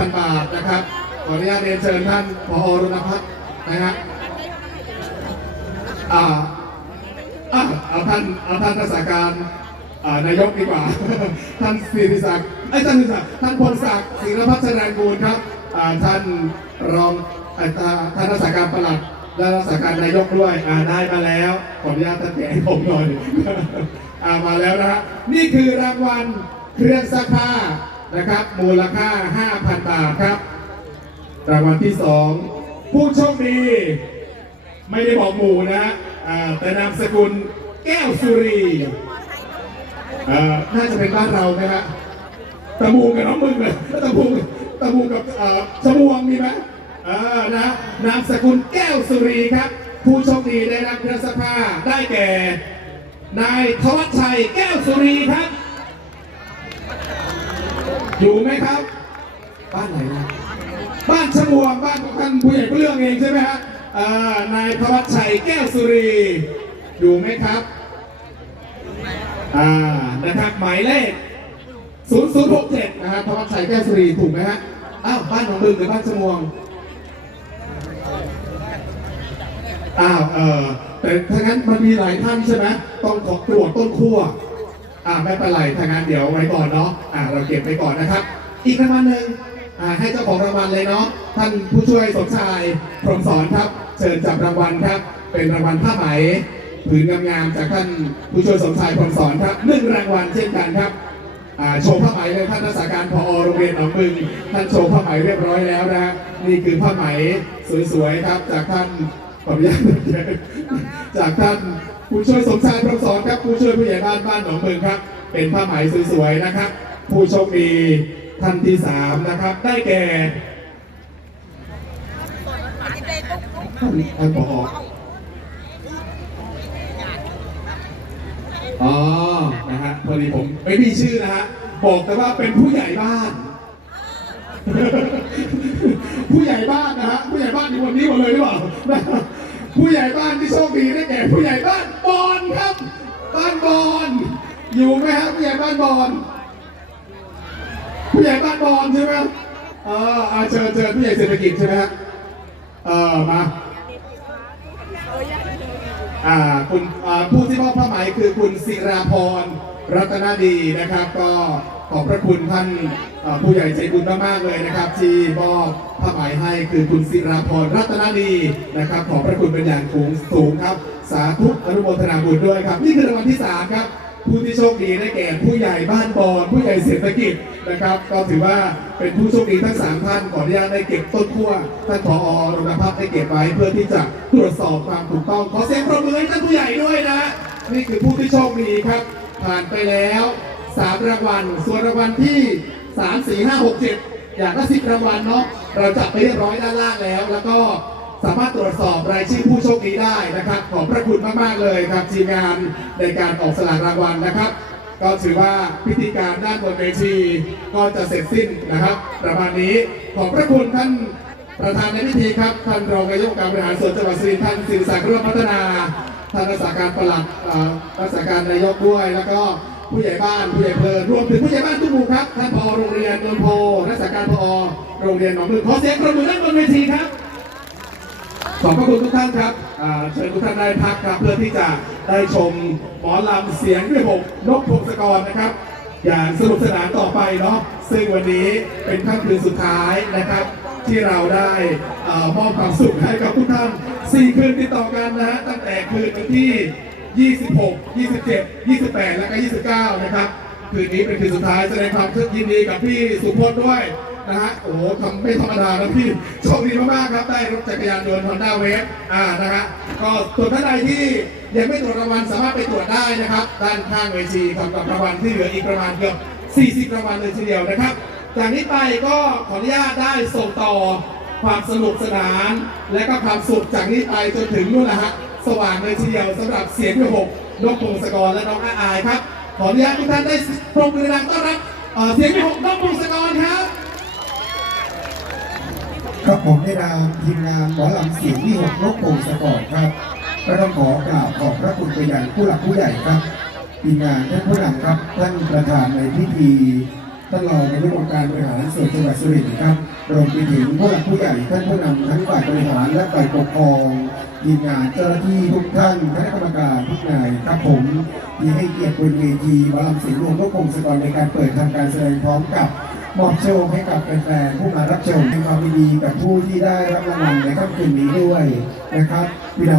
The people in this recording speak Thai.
5,000 บาทนะครับ ขออนุญาตเรียนเชิญท่านผอรณพัฒน์นะฮะอ่าอะเอาท่านเอาท่านรักษาการอ่านายกดีกว่า ท่านศิริศักดิ์ไอ้ยท่านศิริศักดิ์ท่านพลศักดิ์ศิรพัชรกูลครับอ่าท่านรองอ่าท่านรักษาการปลัดและรักษาการนายกด้วยอ่าได้มาแล้วขออนุญาตท่านแกะให้ผมหน่อยอ่ามาแล้วนะฮะนี่คือรางวัลเครื่องซักผ้า นะครับ มูลค่า 5,000 บาทครับ รางวัลที่สองผู้โชคดี ไม่ได้บอกหมู่นะแต่นามสกุลแก้วสุรีน่าจะเป็นบ้านเราไหมฮะตะบูกับน้องมึงเลยตะบูตะบูกับชมวงมีไหมอ่านะนามสกุลแก้วสุรีครับ ผู้โชคดีได้รับเครื่องซักผ้าได้แก่ นายทวัชชัยแก้วสุรีครับ อยู่ไหมครับ บ้านไหนนะบ้านชมวงบ้านของท่านผู้ใหญ่ผู้เรื่องเองใช่ไหมฮะนายธวัชชัยแก้วสุรี อยู่ไหมครับอ่านะครับหมายเลข 0067 นะครับธวัชชัยแก้วสุรีถูกไหมฮะอ้าวบ้านหนองบึงหรือบ้านชมวงอ้าวเออแต่ถ้างั้นมันมีหลายท่านใช่ไหมต้องขอตรวจต้นขั้ว อ่าไม่เป็นไรถ้างั้นเดี๋ยวไว้ก่อนเนาะอ่าเราเก็บไว้ก่อนนะครับ อีกรางวัลหนึ่งอ่าให้เจ้าของรางวัลเลยเนาะท่านผู้ช่วยสมชายพรหมสอนครับ เชิญจับรางวัลครับ เป็นรางวัลผ้าไหมผืนงามๆจากท่านผู้ช่วยสมชายพรหมสอนครับหนึ่งรางวัลเช่นกันครับอ่าโชว์ผ้าไหมเลยท่านรักษาการพอโรงเรียนหนองบึงท่านโชว์ผ้าไหมเรียบร้อยแล้วนะฮะนี่คือผ้าไหมสวยๆครับ จากท่านขออนุญาตจากท่าน ผู้ช่วยสมชายพรมสอนครับผู้ช่วยผู้ใหญ่บ้านบ้านหนองบึงครับ เป็นผ้าไหมสวยๆนะครับ ผู้โชคดีท่านที่สามนะครับ ได้แก่ท่านท่านผออ๋อ นะฮะพอดีผมไม่มีชื่อนะฮะ บอกแต่ว่าเป็นผู้ใหญ่บ้าน ผู้ใหญ่บ้านนะฮะ ผู้ใหญ่บ้านอยู่วันนี้หมดเลยหรือเปล่า ผู้ใหญ่บ้านที่โชคดีได้แก่ผู้ใหญ่บ้านบอนครับ บ้านบอนอยู่ไหมครับผู้ใหญ่บ้านบอนผู้ใหญ่บ้านบอนใช่ไหมเอออ่าเชิญเชิญผู้ใหญ่เศรษฐกิจใช่ไหมฮะเออมาอ่าคุณผู้ที่มอบผ้าไหมคือคุณศิราพร รัตนดีนะครับ ก็ขอบพระคุณท่านผู้ใหญ่ใจบุญมากๆเลยนะครับ ที่มอบผ้าไหมให้คือคุณศิราพรรัตนดีนะครับ ขอบพระคุณเป็นอย่างสูงสูงครับ สาธุอนุโมทนาบุญด้วยครับ นี่คือรางวัลที่สามครับผู้ที่โชคดีได้แก่ผู้ใหญ่บ้านบอนผู้ใหญ่เศรษฐกิจนะครับ ก็ถือว่าเป็นผู้โชคดีทั้งสามท่านขออนุญาตได้เก็บต้นขั้วท่านผอโรงพัฒน์ได้เก็บไว้เพื่อที่จะตรวจสอบความถูกต้องขอเสียงปรบมือให้ท่านผู้ใหญ่ด้วยนะ นี่คือผู้ที่โชคดีครับ ผ่านไปแล้วสามรางวัล ส่วนรางวัลที่สามสี่ห้าหกเจ็ดอย่างละสิบรางวัลเนาะเราจับไปเรียบร้อยด้านล่างแล้ว แล้วก็สามารถตรวจสอบรายชื่อผู้โชคดีได้นะครับ ขอบพระคุณมาก ๆ เลยครับทีมงานในการออกสลากรางวัลนะครับ ก็ถือว่าพิธีการด้านบนเวทีก็จะเสร็จสิ้นนะครับ ประมาณนี้ขอบพระคุณท่านประธานในพิธีครับท่านรองนายกการบริหารส่วนจังหวัดสุรินทร์ท่านสิริศักดิ์ร่วมพัฒนา ท่านรักษาการปลัดรักษาการนายกด้วย แล้วก็ผู้ใหญ่บ้านผู้ใหญ่เพลินรวมถึงผู้ใหญ่บ้านทุกหมู่ครับท่านพอโรงเรียนนนโพรักษาการพอโรงเรียนหนองบึงขอเสียงปรบมือด้านบนเวทีครับขอบพระคุณทุกท่านครับเชิญทุกท่านได้พักครับเพื่อที่จะได้ชมหมอลำเสียงด้วยหกนกพงศกรนะครับ อย่างสนุกสนานต่อไปเนาะซึ่งวันนี้เป็นค่ำคืนสุดท้ายนะครับ ที่เราได้อมอบความสุขให้กับทุกท่าน 4คืนติดต่อกันนะฮะตั้งแต่คืนวันที่ 26 27 28 และก็ 29 นะครับ คืนนี้เป็นคืนสุดท้ายแสดงความยินดีกับพี่สุพจน์ด้วยนะฮะโอ้โหทำไม่ธรรมดานะพี่โชคดีมากๆครับ ได้รถจักรยานยนต์ Honda Wave อ่านะฮะก็ส่วนท่านใดที่ยังไม่ตรวจรางวัลสามารถไปตรวจได้นะครับ ด้านข้างเวทีสำหรับรางวัลที่เหลืออีกประมาณเกือบ40 รางวัลเลยทีเดียวนะครับ จากนี้ไปก็ขออนุญาตได้ส่งต่อ ความสนุกสนาน และก็ความสุขจากนี้ไปจนถึงนู่นนะฮะสว่างเลยทีเดียวสำหรับเสียงที่หกนกพงศกรและน้องอาอายครับ ขออนุญาตทุกท่านได้ปรบมือดังต้อนรับเสียงที่หกนกพงศกรครับครับผมในนามทีมงานหมอลำเสียงที่หกนกโป่งสะกดครับก็ต้องขอกราบขอบพระคุณไปยังผู้หลักผู้ใหญ่ครับทีมงานท่านผู้นำครับท่านประธานในพิธีท่านรองนายกองค์การบริหารส่วนจังหวัดสุรินทร์ครับ รวมไปถึงผู้หลักผู้ใหญ่ท่านผู้นำทั้งฝ่ายบริหารและฝ่ายปกครองทีมงานเจ้าหน้าที่ทุกท่านคณะกรรมการทุกนายครับผมที่ให้เกียรติบนเวทีหมอลำเสียงรวมทุกองศกรในการเปิดทำการแสดงพร้อมกับมอบโชคให้กับแฟนๆผู้มารับชมในความดีกับผู้ที่ได้รับรางวัลในค่ำคืนนี้ด้วยนะครับพี่น้อง